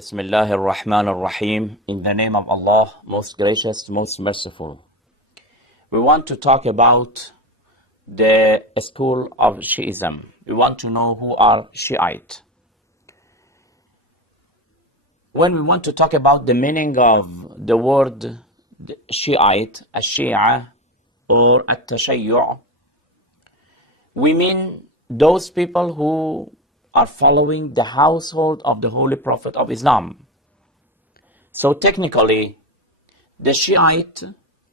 Bismillah ar-Rahman ar-Rahim. In the name of Allah, most gracious, most merciful. We want to talk about the school of Shiism. We want to know who are Shiite. When we want to talk about the meaning of the word Shiite, al-Shia or al-Tashayyu', we mean those people who are following the household of the Holy Prophet of Islam. So technically, the Shiite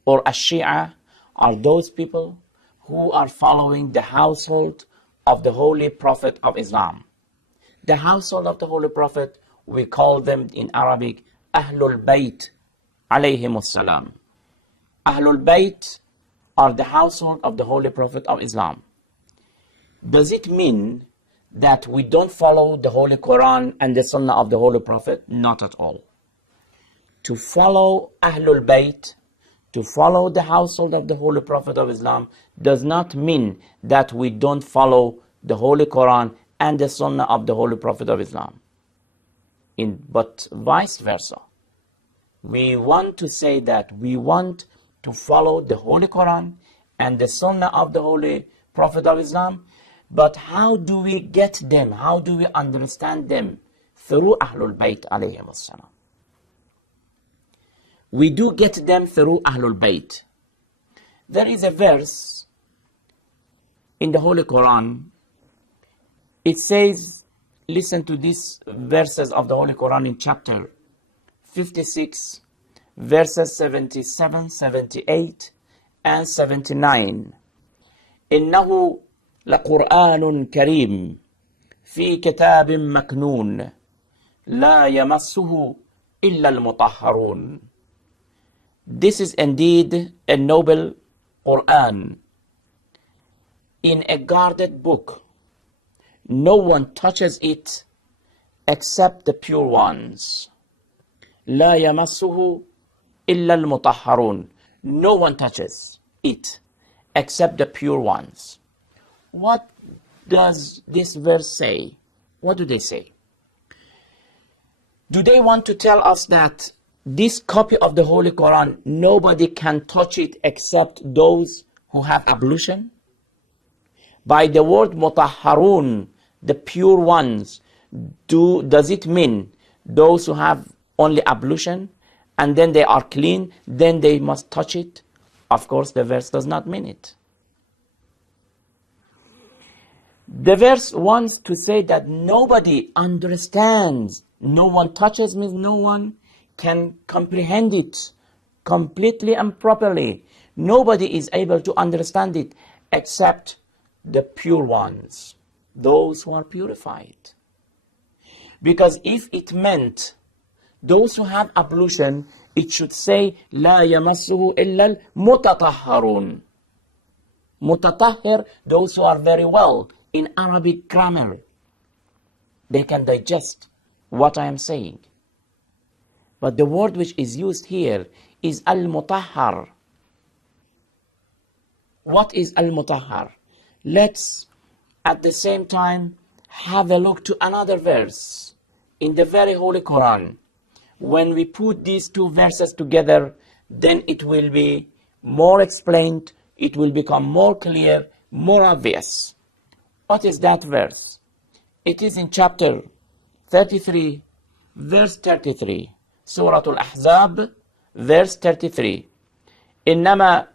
or al-Shia are those people who are following the household of the Holy Prophet of Islam. The household of the Holy Prophet, we call them in Arabic, Ahlul Bayt, alayhimus salam. Ahlul Bayt are the household of the Holy Prophet of Islam. Does it mean that we don't follow the Holy Quran and the Sunnah of the Holy Prophet? Not at all. To follow Ahlul Bayt, to follow the household of the Holy Prophet of Islam, does not mean that we don't follow the Holy Quran and the Sunnah of the Holy Prophet of Islam. But vice versa. We want to say that we want to follow the Holy Quran and the Sunnah of the Holy Prophet of Islam. But how do we get them? How do we understand them? Through Ahlul Bayt alayhim as-salam. We do get them through Ahlul Bayt. There is a verse in the Holy Quran. It says, listen to these verses of the Holy Quran in chapter 56, verses 77, 78, and 79. إنه لقرآن كريم في كتاب مكنون لا يمسه إلا المطهرون. This is indeed a noble Quran in a guarded book. No one touches it except the pure ones. لا يمسه إلا المطهرون. No one touches it except the pure ones. What does this verse say? What do they say? Do they want to tell us that this copy of the Holy Quran, nobody can touch it except those who have ablution? By the word mutahharun, the pure ones, does it mean those who have only ablution and then they are clean, then they must touch it? Of course, the verse does not mean it. The verse wants to say that nobody understands. No one touches means no one can comprehend it completely and properly. Nobody is able to understand it except the pure ones, those who are purified. Because if it meant those who have ablution, it should say لا يمسه إلا المتطهرون. Mutatahhir, those who are very well in Arabic grammar. They can digest what I am saying. But the word which is used here is al-mutahhar. What is al-mutahhar? Let's at the same time have a look to another verse in the very Holy Quran. When we put these two verses together, then it will be more explained, it will become more clear, more obvious. What is that verse? It is in chapter 33, verse 33. Surah Al-Ahzab, verse 33. إنما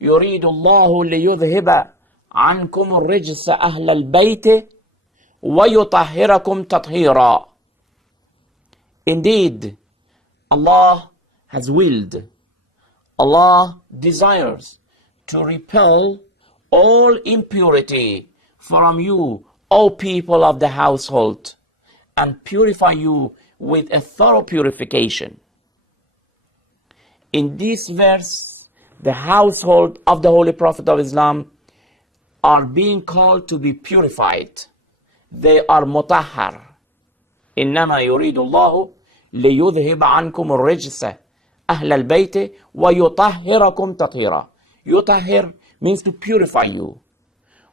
يريد الله ليذهب عنكم الرجس أهل البيت ويطهركم تطهيرا. Indeed, Allah has willed, Allah desires to repel all impurity from you, O people of the household, and purify you with a thorough purification. In this verse, the household of the Holy Prophet of Islam are being called to be purified. They are mutahhar. إنما يريد الله ليذهب عنكم الرجس أهل البيت ويطهركم تطهيرا. Yutahhir means to purify you.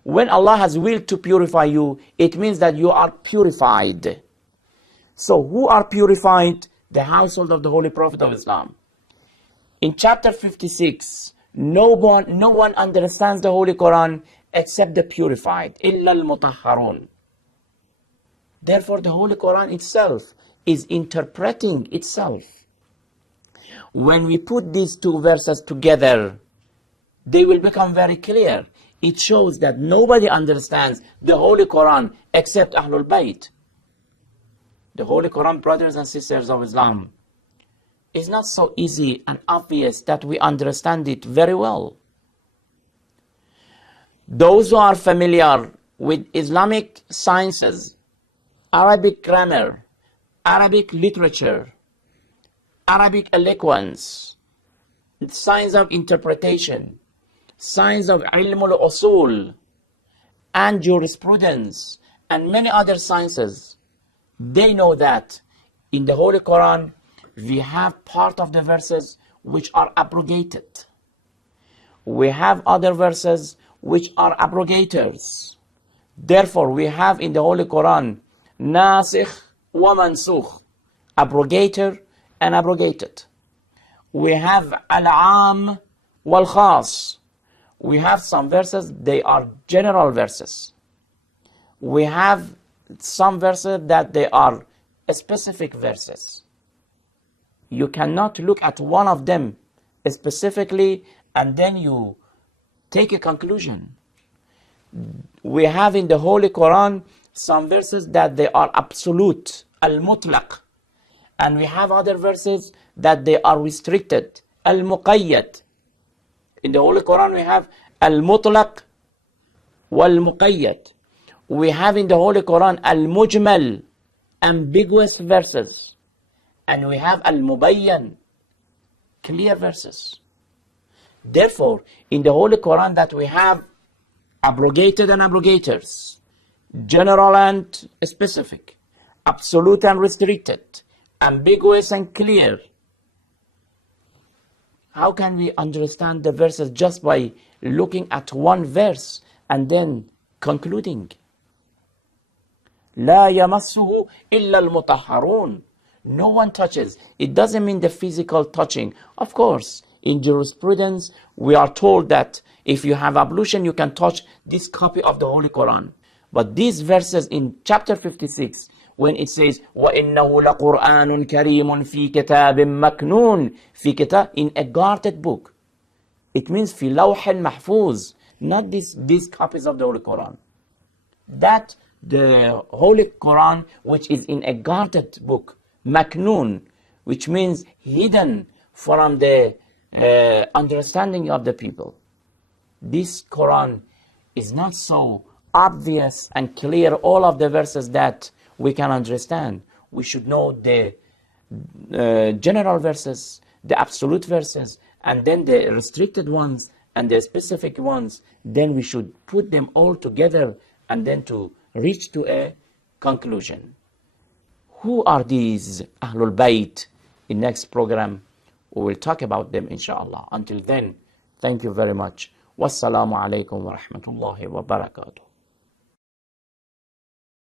When Allah has willed to purify you, it means that you are purified. So who are purified? The household of the Holy Prophet of Islam. In chapter 56, no one understands the Holy Quran except the purified. إِلَّا الْمُطَهَّرُونَ. Therefore, the Holy Quran itself is interpreting itself. When we put these two verses together, they will become very clear. It shows that nobody understands the Holy Quran except Ahlul Bayt. The Holy Quran, brothers and sisters of Islam, is not so easy and obvious that we understand it very well. Those who are familiar with Islamic sciences, Arabic grammar, Arabic literature, Arabic eloquence, science of interpretation, science of ilm al-usul, and jurisprudence, and many other sciences, they know that in the Holy Quran, we have part of the verses which are abrogated. We have other verses which are abrogators. Therefore, we have in the Holy Quran, nasikh wa mansukh, abrogator and abrogated. We have al-am wal-khas. We have some verses, they are general verses. We have some verses that they are specific verses. You cannot look at one of them specifically and then you take a conclusion. We have in the Holy Quran some verses that they are absolute, al-mutlaq. And we have other verses that they are restricted, al-muqayyad. In the Holy Quran we have al-mutlaq wal-muqayyad. We have in the Holy Quran al-mujmal, ambiguous verses. And we have al-mubayyan, clear verses. Therefore, in the Holy Quran that we have abrogated and abrogators, general and specific, absolute and restricted, ambiguous and clear. How can we understand the verses just by looking at one verse and then concluding? لا يمسه إلا المطهرون. No one touches. It doesn't mean the physical touching. Of course, in jurisprudence, we are told that if you have ablution, you can touch this copy of the Holy Quran. But these verses in chapter 56, when it says, وَإِنَّهُ لَقُرْآنٌ كَرِيمٌ فِي كِتَابٍ مَكْنُونٍ فِي كِتَابٍ, in a guarded book. It means فِي لَوْحٍ مَحْفُوظ, not these copies of the Holy Quran. That the Holy Quran, which is in a guarded book, maknoon, which means hidden from the understanding of the people. This Quran is not so obvious and clear, all of the verses that we can understand. We should know the general verses, the absolute verses, and then the restricted ones and the specific ones. Then we should put them all together and then to reach to a conclusion. Who are these Ahlul Bayt? In next program, we will talk about them, inshallah. Until then, thank you very much. Wassalamu alaikum wa rahmatullahi wa barakatuh.